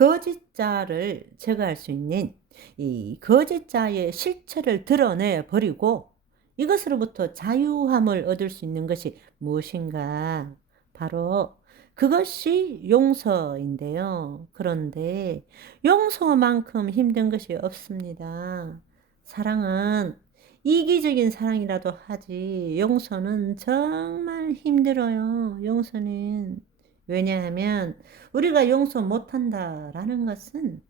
거짓자를 제거할 수 있는 이 거짓자의 실체를 드러내 버리고 이것으로부터 자유함을 얻을 수 있는 것이 무엇인가? 바로 그것이 용서인데요. 그런데 용서만큼 힘든 것이 없습니다. 사랑은 이기적인 사랑이라도 하지 용서는 정말 힘들어요. 용서는. 왜냐하면 우리가 용서 못한다라는 것은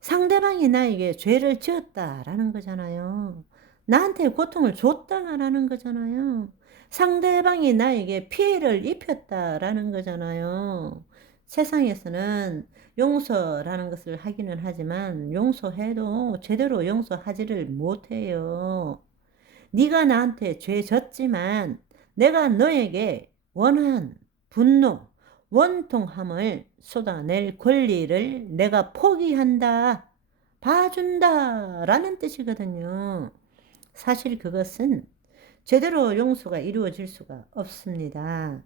상대방이 나에게 죄를 지었다라는 거잖아요. 나한테 고통을 줬다라는 거잖아요. 상대방이 나에게 피해를 입혔다라는 거잖아요. 세상에서는 용서라는 것을 하기는 하지만 용서해도 제대로 용서하지를 못해요. 네가 나한테 죄 졌지만 내가 너에게 원한 분노, 원통함을 쏟아낼 권리를 내가 포기한다, 봐준다라는 뜻이거든요. 사실 그것은 제대로 용서가 이루어질 수가 없습니다.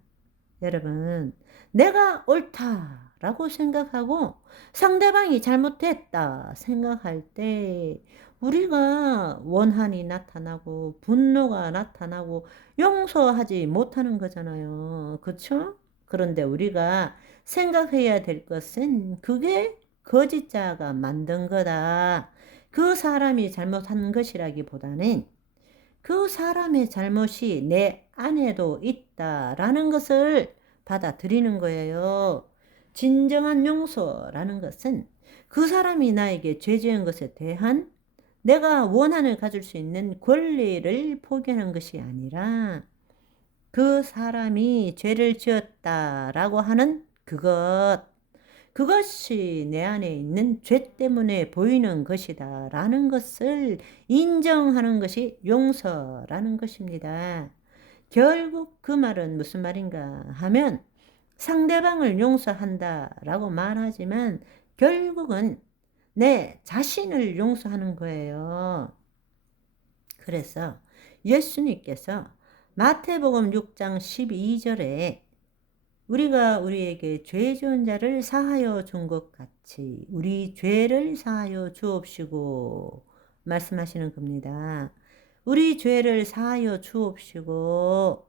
여러분, 내가 옳다라고 생각하고 상대방이 잘못했다 생각할 때 우리가 원한이 나타나고 분노가 나타나고 용서하지 못하는 거잖아요. 그렇죠? 그런데 우리가 생각해야 될 것은 그게 거짓자가 만든 거다. 그 사람이 잘못한 것이라기보다는 그 사람의 잘못이 내 안에도 있다라는 것을 받아들이는 거예요. 진정한 용서라는 것은 그 사람이 나에게 죄 지은 것에 대한 내가 원한을 가질 수 있는 권리를 포기하는 것이 아니라 그 사람이 죄를 지었다라고 하는 그것이 내 안에 있는 죄 때문에 보이는 것이다 라는 것을 인정하는 것이 용서라는 것입니다. 결국 그 말은 무슨 말인가 하면 상대방을 용서한다 라고 말하지만 결국은 내 자신을 용서하는 거예요. 그래서 예수님께서 마태복음 6장 12절에 우리가 우리에게 죄 지은 자를 사하여 준 것 같이 우리 죄를 사하여 주옵시고 말씀하시는 겁니다. 우리 죄를 사하여 주옵시고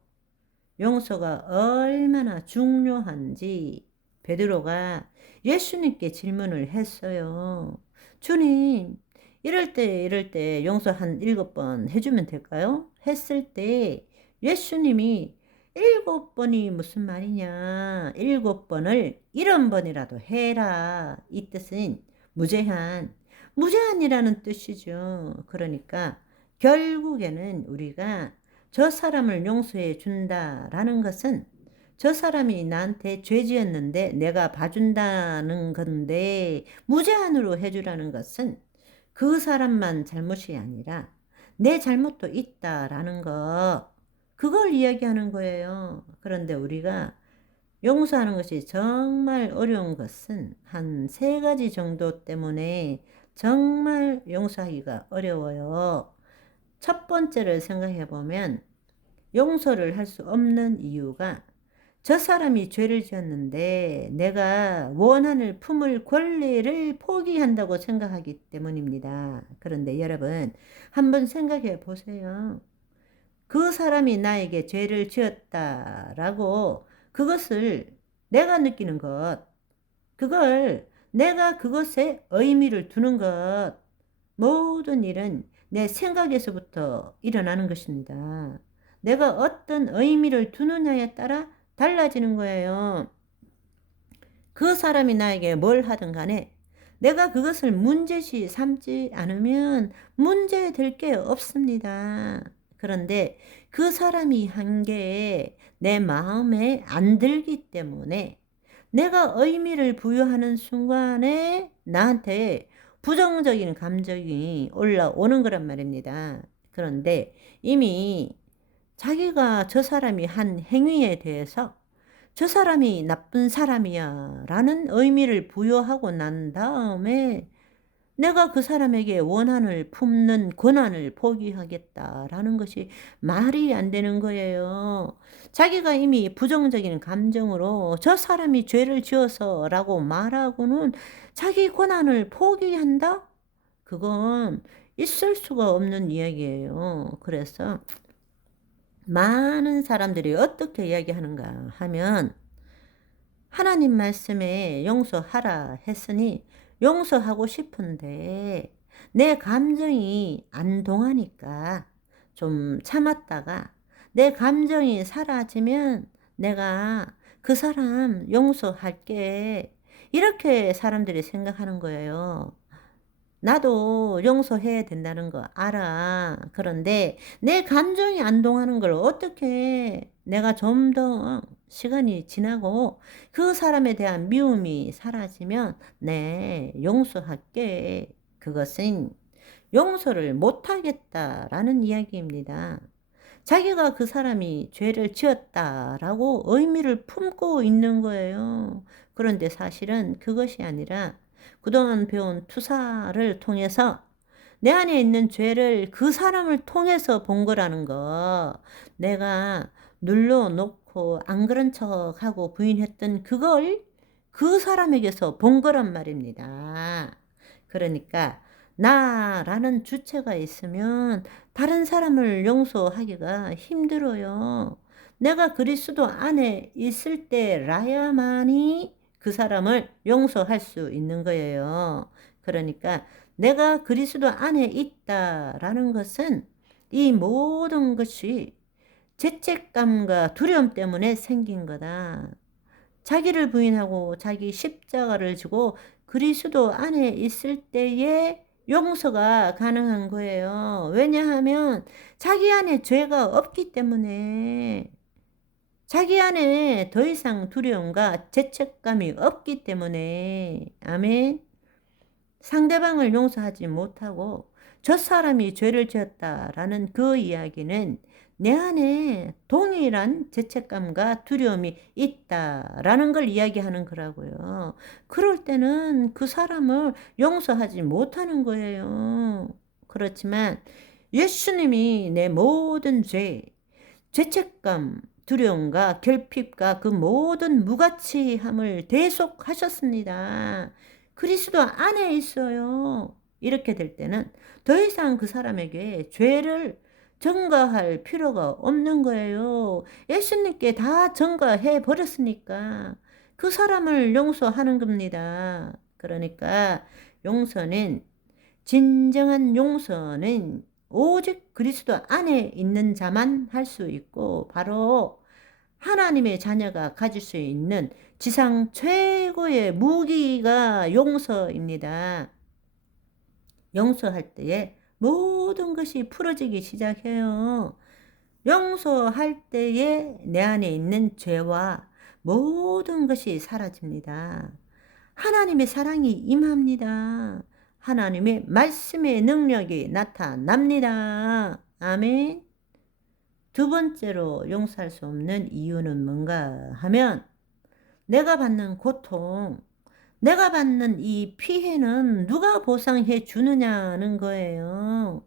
용서가 얼마나 중요한지 베드로가 예수님께 질문을 했어요. 주님, 이럴 때 용서 한 7번 해주면 될까요? 했을 때 예수님이 7번이 무슨 말이냐? 7번을 70번이라도 해라. 이 뜻은 무제한이라는 뜻이죠. 그러니까 결국에는 우리가 저 사람을 용서해 준다라는 것은 저 사람이 나한테 죄 지었는데 내가 봐준다는 건데 무제한으로 해주라는 것은 그 사람만 잘못이 아니라 내 잘못도 있다라는 거 그걸 이야기하는 거예요. 그런데 우리가 용서하는 것이 정말 어려운 것은 한 3가지 정도 때문에 정말 용서하기가 어려워요. 첫 번째를 생각해 보면 용서를 할 수 없는 이유가 저 사람이 죄를 지었는데 내가 원한을 품을 권리를 포기한다고 생각하기 때문입니다. 그런데 여러분 한번 생각해 보세요. 그 사람이 나에게 죄를 지었다라고 그것을 내가 느끼는 것, 그걸 내가 그것에 의미를 두는 것, 모든 일은 내 생각에서부터 일어나는 것입니다. 내가 어떤 의미를 두느냐에 따라 달라지는 거예요. 그 사람이 나에게 뭘 하든 간에 내가 그것을 문제시 삼지 않으면 문제될 게 없습니다. 그런데 그 사람이 한 게 내 마음에 안 들기 때문에 내가 의미를 부여하는 순간에 나한테 부정적인 감정이 올라오는 거란 말입니다. 그런데 이미 자기가 저 사람이 한 행위에 대해서 저 사람이 나쁜 사람이야 라는 의미를 부여하고 난 다음에 내가 그 사람에게 원한을 품는 권한을 포기하겠다라는 것이 말이 안 되는 거예요. 자기가 이미 부정적인 감정으로 저 사람이 죄를 지어서라고 말하고는 자기 권한을 포기한다? 그건 있을 수가 없는 이야기예요. 그래서 많은 사람들이 어떻게 이야기하는가 하면 하나님 말씀에 용서하라 했으니 용서하고 싶은데 내 감정이 안 동하니까 좀 참았다가 내 감정이 사라지면 내가 그 사람 용서할게. 이렇게 사람들이 생각하는 거예요. 나도 용서해야 된다는 거 알아. 그런데 내 감정이 안 동하는 걸 어떻게 내가 좀 더 시간이 지나고 그 사람에 대한 미움이 사라지면 네, 용서할게. 그것은 용서를 못하겠다라는 이야기입니다. 자기가 그 사람이 죄를 지었다라고 의미를 품고 있는 거예요. 그런데 사실은 그것이 아니라 그동안 배운 투사를 통해서 내 안에 있는 죄를 그 사람을 통해서 본 거라는 거. 내가 눌러놓고 안 그런 척하고 부인했던 그걸 그 사람에게서 본 거란 말입니다. 그러니까 나라는 주체가 있으면 다른 사람을 용서하기가 힘들어요. 내가 그리스도 안에 있을 때라야만이 그 사람을 용서할 수 있는 거예요. 그러니까 내가 그리스도 안에 있다라는 것은 이 모든 것이 죄책감과 두려움 때문에 생긴 거다. 자기를 부인하고 자기 십자가를 지고 그리스도 안에 있을 때에 용서가 가능한 거예요. 왜냐하면 자기 안에 죄가 없기 때문에 자기 안에 더 이상 두려움과 죄책감이 없기 때문에 아멘. 상대방을 용서하지 못하고 저 사람이 죄를 지었다라는 그 이야기는 내 안에 동일한 죄책감과 두려움이 있다라는 걸 이야기하는 거라고요. 그럴 때는 그 사람을 용서하지 못하는 거예요. 그렇지만 예수님이 내 모든 죄, 죄책감, 두려움과 결핍과 그 모든 무가치함을 대속하셨습니다. 그리스도 안에 있어요. 이렇게 될 때는 더 이상 그 사람에게 죄를 전가할 필요가 없는 거예요. 예수님께 다 전가해 버렸으니까 그 사람을 용서하는 겁니다. 그러니까 용서는 진정한 용서는 오직 그리스도 안에 있는 자만 할 수 있고 바로 하나님의 자녀가 가질 수 있는 지상 최고의 무기가 용서입니다. 용서할 때에 모든 것이 풀어지기 시작해요. 용서할 때에 내 안에 있는 죄와 모든 것이 사라집니다. 하나님의 사랑이 임합니다. 하나님의 말씀의 능력이 나타납니다. 아멘. 두 번째로 용서할 수 없는 이유는 뭔가 하면 내가 받는 고통, 내가 받는 이 피해는 누가 보상해 주느냐는 거예요.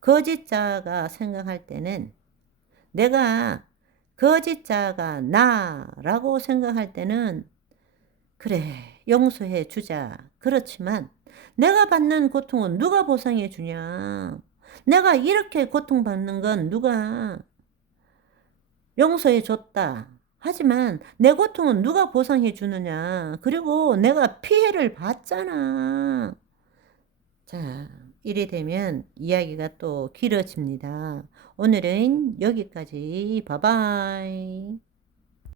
거짓자가 생각할 때는 내가 거짓자가 나라고 생각할 때는 그래, 용서해 주자. 그렇지만 내가 받는 고통은 누가 보상해 주냐? 내가 이렇게 고통받는 건 누가 용서해 줬다. 하지만 내 고통은 누가 보상해 주느냐? 그리고 내가 피해를 봤잖아. 자, 이래 되면 이야기가 또 길어집니다. 오늘은 여기까지. 바이바이.